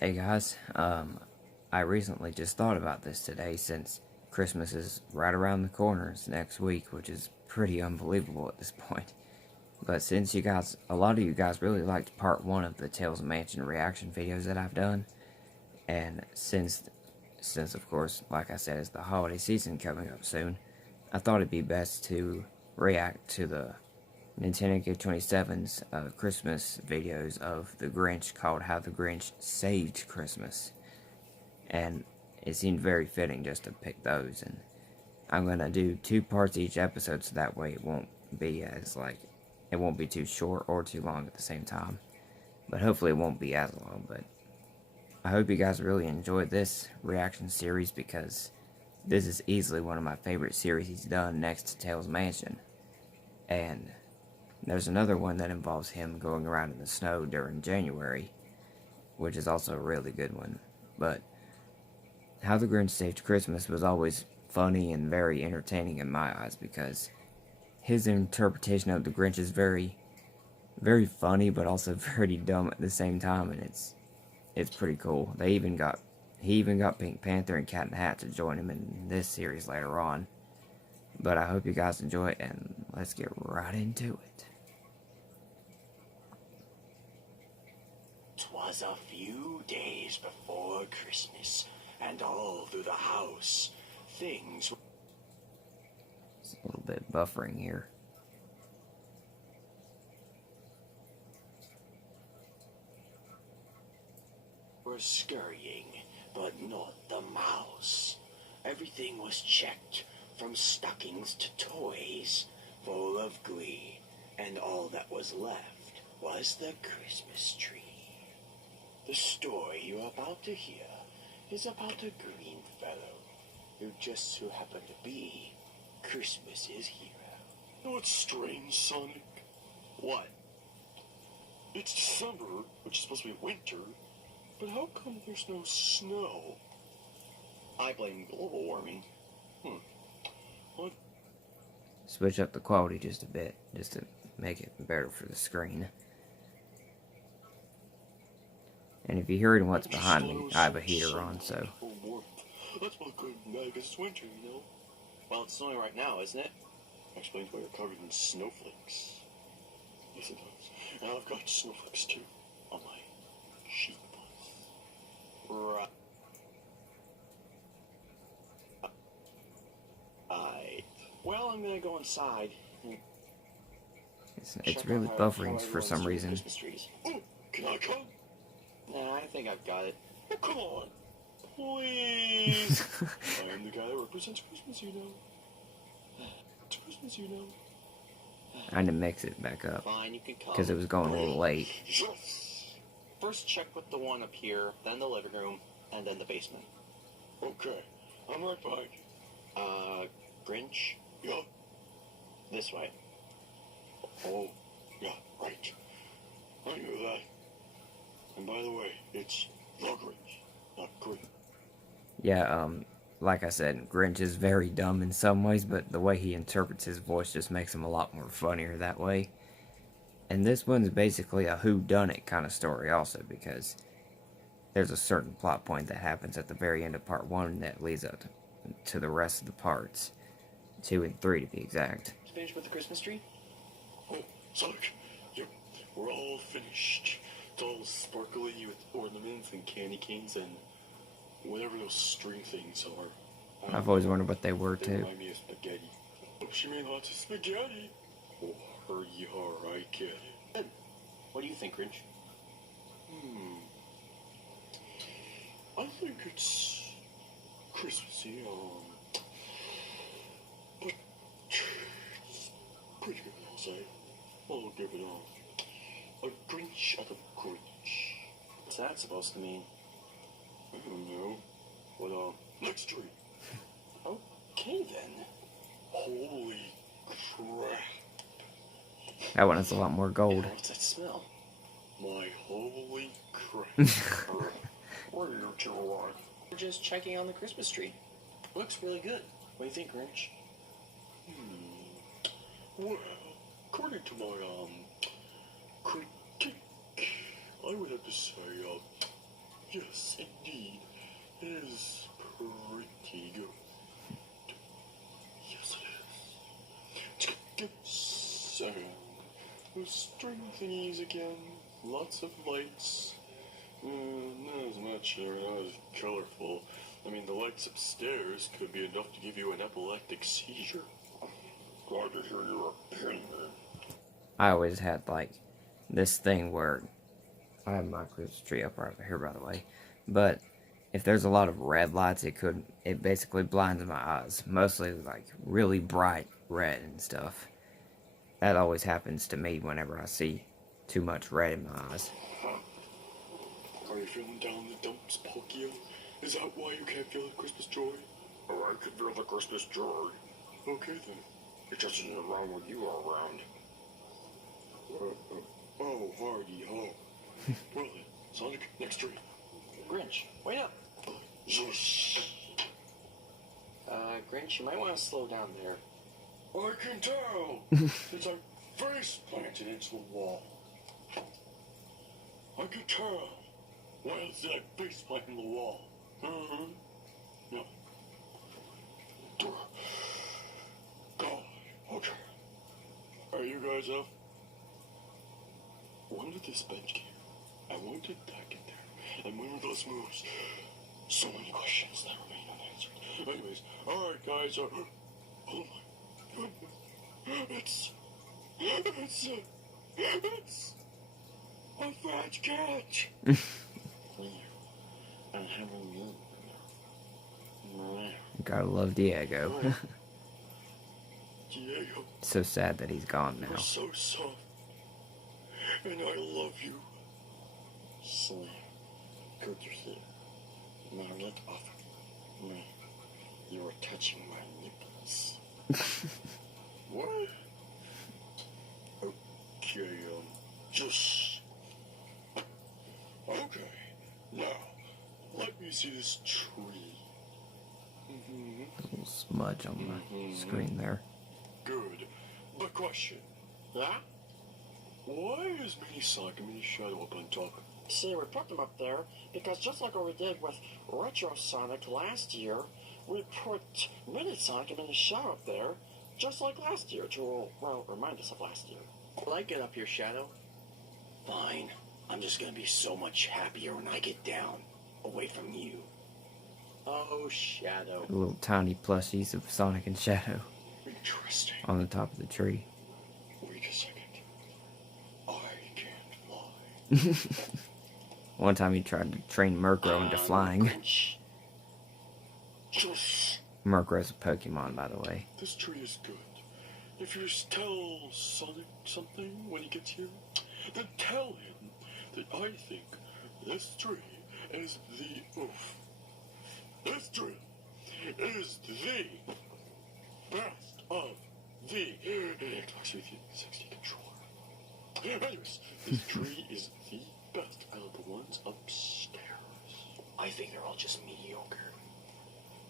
Hey guys, I recently just thought about this today since Christmas is right around the corner. It's next week, which is pretty unbelievable at this point. But since a lot of you guys really liked part one of the Tales of Mansion reaction videos that I've done, and since of course, like I said, it's the holiday season coming up soon, I thought it'd be best to react to the Nintendokid27's Christmas videos of the Grinch called How the Grinch Saved Christmas. And it seemed very fitting just to pick those. And I'm going to do 2 parts each episode so that way it won't be it won't be too short or too long at the same time. But hopefully it won't be as long. But I hope you guys really enjoyed this reaction series because this is easily one of my favorite series he's done next to Tales Mansion. And there's another one that involves him going around in the snow during January, which is also a really good one. But How the Grinch Saved Christmas was always funny and very entertaining in my eyes because his interpretation of the Grinch is very, very funny, but also very dumb at the same time, and it's pretty cool. He even got Pink Panther and Cat in the Hat to join him in this series later on. But I hope you guys enjoy it, and let's get right into it. 'Twas a few days before Christmas, and all through the house, things It's a little bit buffering here. were scurrying, but not the mouse. Everything was checked, from stockings to toys, full of glee, and all that was left was the Christmas tree. The story you're about to hear is about a green fellow who just so happened to be Christmas's hero. You know what's strange, Sonic? What? It's December, which is supposed to be winter, but how come there's no snow? I blame global warming. What? Switch up the quality just a bit, just to make it better for the screen. And if you're hearing what's behind me, I have a heater on, so. That's what good because it's winter, you know? Well, it's snowing right now, isn't it? That explains why you're covered in snowflakes. Yes, it does. And I've got snowflakes too on my sheet buns. Right. Well, I'm gonna go inside. It's really buffering for some reason. Christmas trees. Oh, can I come? Nah, I think I've got it. Oh, come on. Please. I am the guy that represents Christmas, you know. It's Christmas, you know. I had to mix it back up Fine, you can come. because it was going a little late. Yes. First check with the one up here, then the living room, and then the basement. Okay, I'm right behind you. Grinch? Yeah. This way. Oh, yeah, right. I knew that. And by the way, it's the Grinch, not Grinch. Yeah, like I said, Grinch is very dumb in some ways, but the way he interprets his voice just makes him a lot more funnier that way. And this one's basically a whodunit kind of story also, because there's a certain plot point that happens at the very end of part 1 that leads up to the rest of the parts. 2 and 3 to be exact. Finished with the Christmas tree? Oh, Sonic, yep, we're all finished. It's all sparkly with ornaments and candy canes and whatever those string things are. I've always wondered what they were They too. remind me of spaghetti. Oh, she made lots of spaghetti. Oh, hurry, I get it. Good. What do you think, Grinch? I think it's Christmassy, but it's pretty good, I'll say. I'll give it a Grinch out of Grinch. What's that supposed to mean? I don't know. But, next tree. Okay, then. Holy crap. That one has a lot more gold. What's that smell? My holy crap. Where are your children? We're just checking on the Christmas tree. Looks really good. What do you think, Grinch? Well, according to my, critique, I would have to say, Yes, indeed. It is pretty good. Yes, it is. So, those string thingies again. Lots of lights. Not as much, or not as colorful. I mean, the lights upstairs could be enough to give you an epileptic seizure. Glad to hear your opinion. I always had, like, this thing where I have my Christmas tree up right here, by the way. But if there's a lot of red lights, it basically blinds my eyes. Mostly, like, really bright red and stuff. That always happens to me whenever I see too much red in my eyes. Are you feeling down in the dumps, Pinocchio? Is that why you can't feel the Christmas joy? Oh, I can feel the Christmas joy. Okay, then. It just isn't around when you are around. Oh, hardy ho. Well then, Sonic, next tree. Grinch, wait up. Yes. Grinch, you might want to slow down there. I can tell. It's a face planted into the wall. I can tell. Why is that face plant in the wall? No. God. Okay. Are you guys up? When did this bench came? And when did that get there? And when were those moves? So many questions that remain unanswered. Anyways, alright guys, oh my goodness. It's a fat cat. And having me. Gotta love Diego. Diego, So sad that he's gone you're now. so soft. And I love you. Slim, good you're here. Now let off me. You are touching my nipples. What? Okay, just... Okay, now, let me see this tree. Little smudge on my screen there. Good. But question. Yeah? Why is Mini Sonic and Mini Shadow up on top? See, we put them up there because just like what we did with Retro Sonic last year, we put Mini Sonic and Mini Shadow up there just like last year to, well, remind us of last year. Will I get up here, Shadow? Fine. I'm just gonna be so much happier when I get down, away from you. Oh, Shadow. Little tiny plushies of Sonic and Shadow Interesting. on the top of the tree. Wait a second. I can't fly. One time he tried to train Murkrow into flying. Grinch. Just... Murkrow's a Pokemon, by the way. This tree is good. If you tell Sonic something when he gets here, then tell him that I think this tree is the oof. This tree is the best of the Xbox 360 controller. Anyways, this tree is the best out of the ones upstairs. I think they're all just mediocre.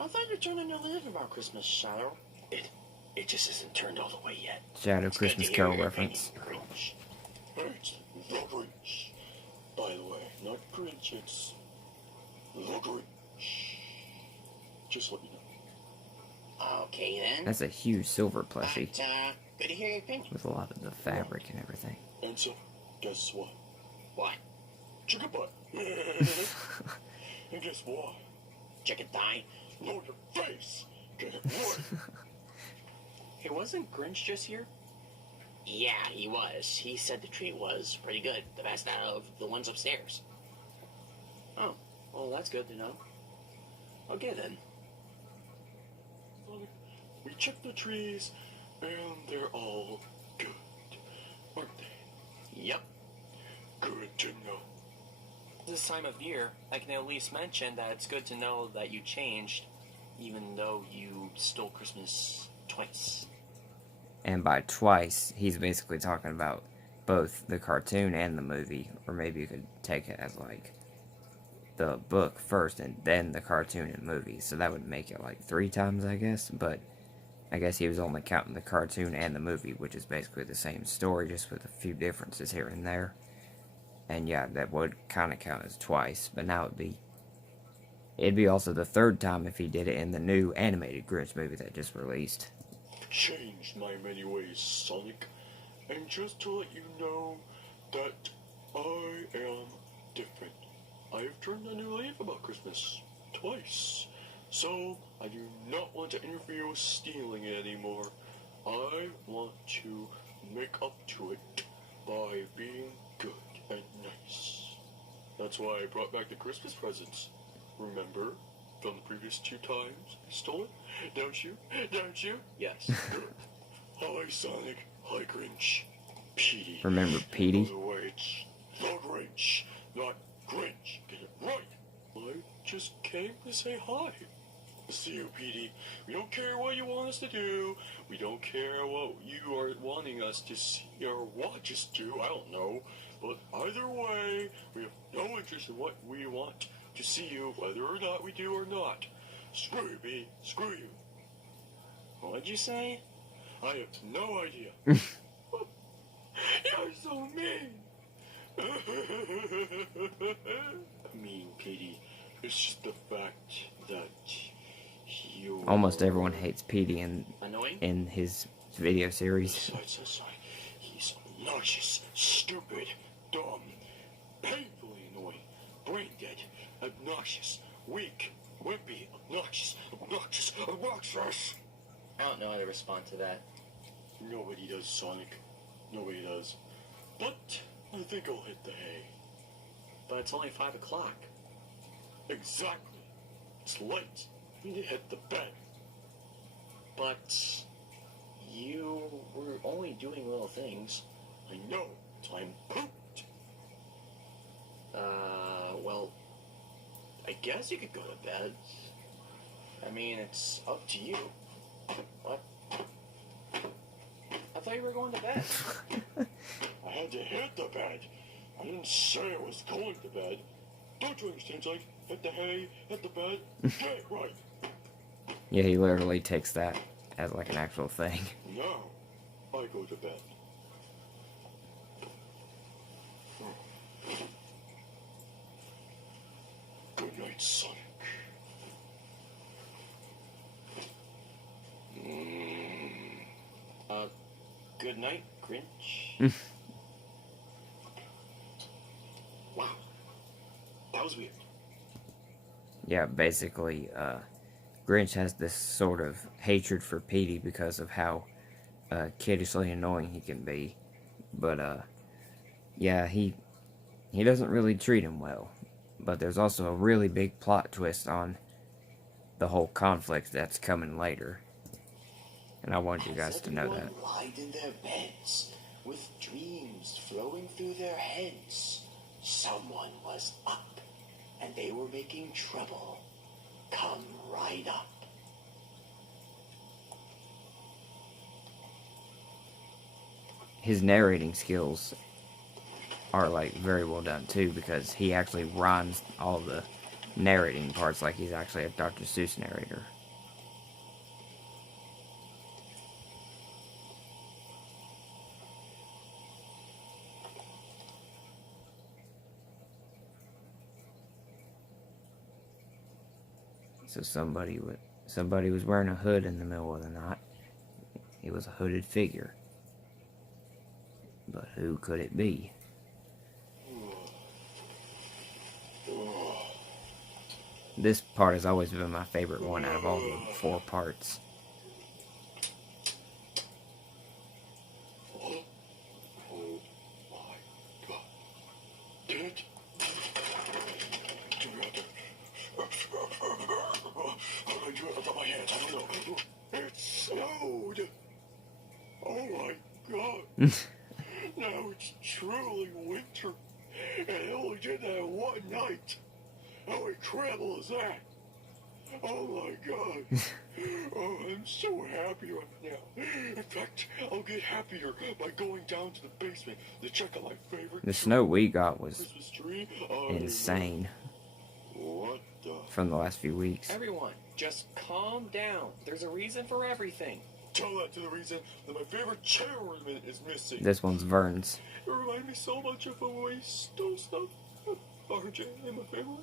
I thought you turned a new leaf about Christmas, Shadow. It just isn't turned all the way yet. Shadow It's good Christmas to hear Carol your reference. opinion, Grinch. It's the Grinch. By the way, not Grinch, it's the Grinch. Just let you know. Okay then. That's a huge silver plushie But, good to hear your opinion. with a lot of the fabric and everything. And so, guess what? What? Chicken butt. And guess what? Chicken thigh? No, your face. Get it right. Hey, wasn't Grinch just here? Yeah, he was. He said the tree was pretty good. The best out of the ones upstairs. Oh, well, that's good to know. Okay then. We checked the trees, and they're all good, aren't they? Yep. Good to know. This time of year, I can at least mention that it's good to know that you changed, even though you stole Christmas twice. And by twice, he's basically talking about both the cartoon and the movie. Or maybe you could take it as like the book first and then the cartoon and movie. So that would make it like 3 times, I guess. But I guess he was only counting the cartoon and the movie, which is basically the same story, just with a few differences here and there. And yeah, that would kind of count as twice, but now it'd be also the third time if he did it in the new animated Grinch movie that just released. Changed my many ways, Sonic. And just to let you know that I am different. I have turned a new leaf about Christmas twice. So I do not want to interfere with stealing it anymore. I want to make up to it by being good and nice. That's why I brought back the Christmas presents. Remember? From the previous 2 times I stole it? Don't you? Don't you? Yes. Hi, Sonic. Hi, Grinch. Petey. Remember Petey? By the way, it's the Grinch, not Grinch. Get it right. I just came to say hi. See you, Petey. We don't care what you want us to do. We don't care what you are wanting us to see or watch us do. I don't know. But either way, we have no interest in what we want to see you, whether or not we do or not. Screw you, Petey. Screw you. What'd you say? I have no idea. You're so mean. Mean, Petey. It's just the fact that you. Almost everyone hates Petey Annoying? in his video series. Besides, he's obnoxious, stupid, dumb, painfully annoying, brain dead, obnoxious, weak, wimpy, obnoxious. I don't know how to respond to that. Nobody does, Sonic. Nobody does. But I think I'll hit the hay. But it's only 5 o'clock. Exactly. It's late. We need to hit the bed. But you were only doing little things. I know. So I'm pooped. Well, I guess you could go to bed. I mean, it's up to you. What? I thought you were going to bed. I had to hit the bed. I didn't say I was going to bed. Don't you understand, Sonic? Hit the hay, hit the bed. Get it right. Yeah, he literally takes that as like an actual thing. Now, I go to bed. Good night, Sonic. Good night, Grinch. Wow. That was weird. Yeah, basically, Grinch has this sort of hatred for Petey because of how kiddishly annoying he can be. But, yeah, he doesn't really treat him well. But there's also a really big plot twist on the whole conflict that's coming later. And I want you guys to know that. Everyone lied in their beds, with dreams flowing through their heads. Someone was up, and they were making trouble. Come right up. His narrating skills are like very well done too, because he actually rhymes all the narrating parts like he's actually a Dr. Seuss narrator. So somebody was wearing a hood in the middle of the night. It was a hooded figure. But who could it be? This part has always been my favorite one out of all the 4 parts. Oh my God. Did it? How did I do it without my hands? I don't know. It snowed. Oh my God. Now it's truly winter. And I only did that one night. How incredible is that? Oh my God. Oh, I'm so happy right now. In fact, I'll get happier by going down to the basement to check out my favorite The snow we got was Christmas tree. insane What the? from the last few weeks. Everyone, just calm down. There's a reason for everything. tell that to the reason that my favorite chair ornament is missing. This one's Vern's. It reminds me so much of when we stole stuff. RJ and my family.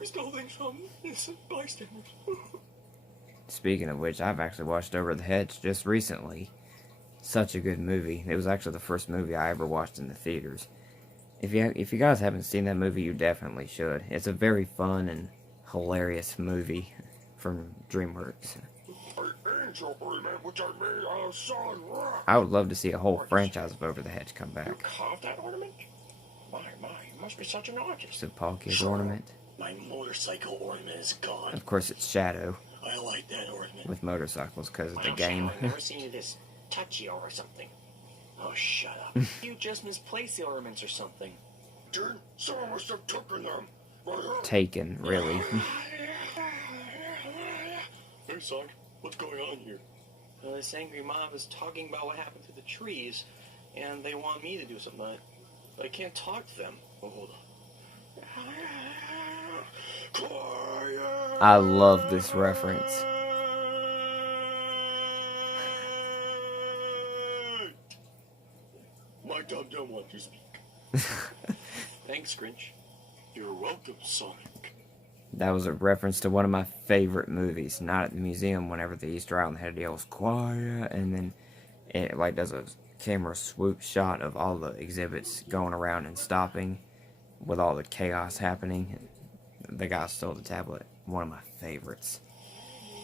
We stole things from innocent bystanders. Speaking of which, I've actually watched Over the Hedge just recently. Such a good movie. It was actually the first movie I ever watched in the theaters. If you guys haven't seen that movie, you definitely should. It's a very fun and hilarious movie from DreamWorks. Angel ornament which I made out of solid rock. I would love to see a whole franchise of Over the Hedge come You back. carved that ornament? My, you must be such an artist. So Paul Kid's ornament. My motorcycle ornament is gone. Of course, it's Shadow I like that ornament. with motorcycles because of the Wow, game. I've never seen you this touchy or something. Oh, shut up. You just misplaced the ornaments or something. Dude, someone must have taken them. Taken, really. Hey, son, what's going on here? This angry mob is talking about what happened to the trees, and they want me to do something, but I can't talk to them. Oh, hold on. Quiet! I love this reference. My dum-dum wants to speak. Thanks, Grinch. You're welcome, Sonic. That was a reference to one of my favorite movies. Not at the museum. Whenever the Easter Island head yells quiet, and then it like does a camera swoop shot of all the exhibits going around and stopping, with all the chaos happening. The guy stole the tablet. One of my favorites.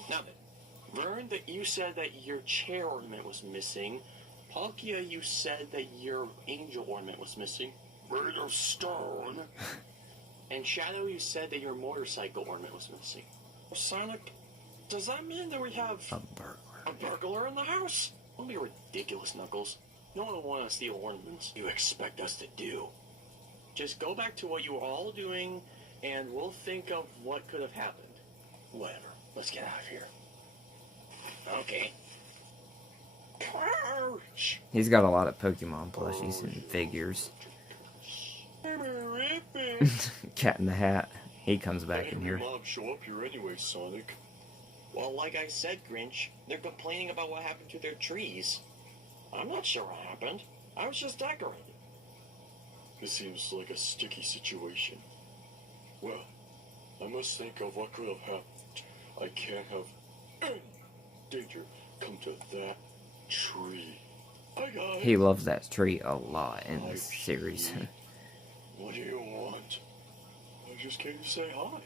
Now then, Vern, that you said that your chair ornament was missing. Palkia, you said that your angel ornament was missing. Made of stone. And Shadow, you said that your motorcycle ornament was missing. Sonic, does that mean that we have A burglar. a burglar in the house? Don't be ridiculous, Knuckles. No one will want to steal ornaments. You expect us to do? Just go back to what you were all doing, and we'll think of what could have happened. Whatever. Let's get out of here. Okay. Ouch! He's got a lot of Pokemon plushies and figures. Cat in the Hat. He comes back in here. Mom, show up here anyway, Sonic. Well, like I said, Grinch, they're complaining about what happened to their trees. I'm not sure what happened. I was just decorating. This seems like a sticky situation. Well, I must think of what could have happened. I can't have any danger come to that tree. Hi, guys. He loves that tree a lot in this series. What do you want? I just came to say hi.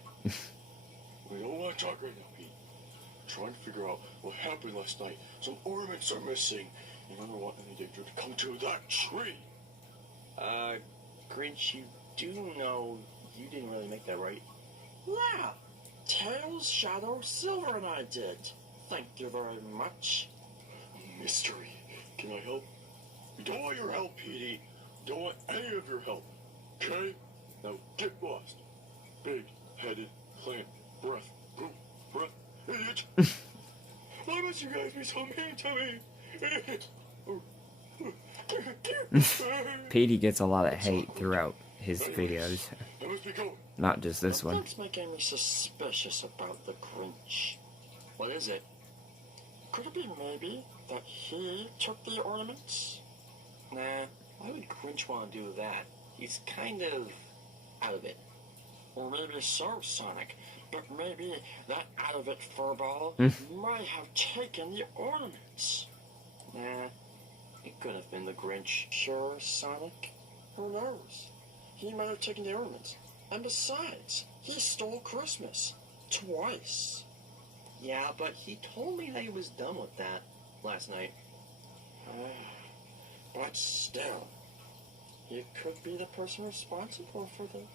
We don't want to talk right now, Pete. I'm trying to figure out what happened last night. Some ornaments are missing, and I don't want any danger to come to that tree. Grinch, you do know you didn't really make that, right? Yeah. Tails, Shadow, Silver, and I did. Thank you very much. Mystery. Can I help? We don't want your help, Petey. Don't want any of your help. Okay? Now get lost. Big-headed plant. Breath. Poop. Breath. Idiot. Why must you guys be so mean to me? Petey gets a lot of hate throughout his videos. I must be going. Not just this one. Something's making me suspicious about the Grinch. What is it? Could it be maybe that he took the ornaments? Nah, why would Grinch want to do that? He's kind of out of it. Or maybe so, Sonic. But maybe that out-of-it furball might have taken the ornaments. Nah, it could have been the Grinch. Sure, Sonic? Who knows? He might have taken the ornaments. And besides, he stole Christmas. Twice. Yeah, but he told me that he was done with that last night. But still, he could be the person responsible for this.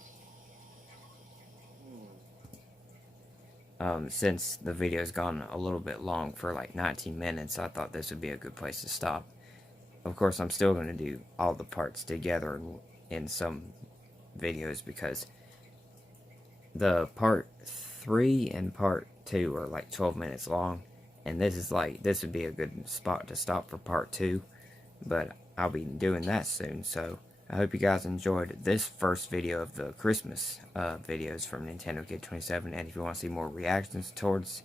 Since the video's gone a little bit long for like 19 minutes, I thought this would be a good place to stop. Of course, I'm still going to do all the parts together in some videos because the part 3 and part 2 are like 12 minutes long, and this would be a good spot to stop for part 2, but I'll be doing that soon. So I hope you guys enjoyed this first video of the Christmas videos from Nintendokid27, and if you want to see more reactions towards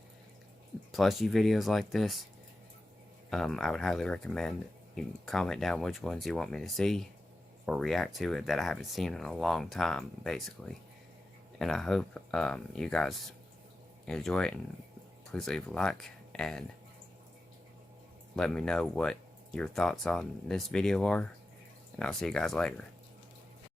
plushie videos like this, I would highly recommend you can comment down which ones you want me to see or react to it that I haven't seen in a long time, basically. And I hope you guys enjoy it, and please leave a like and let me know what your thoughts on this video are, and I'll see you guys later.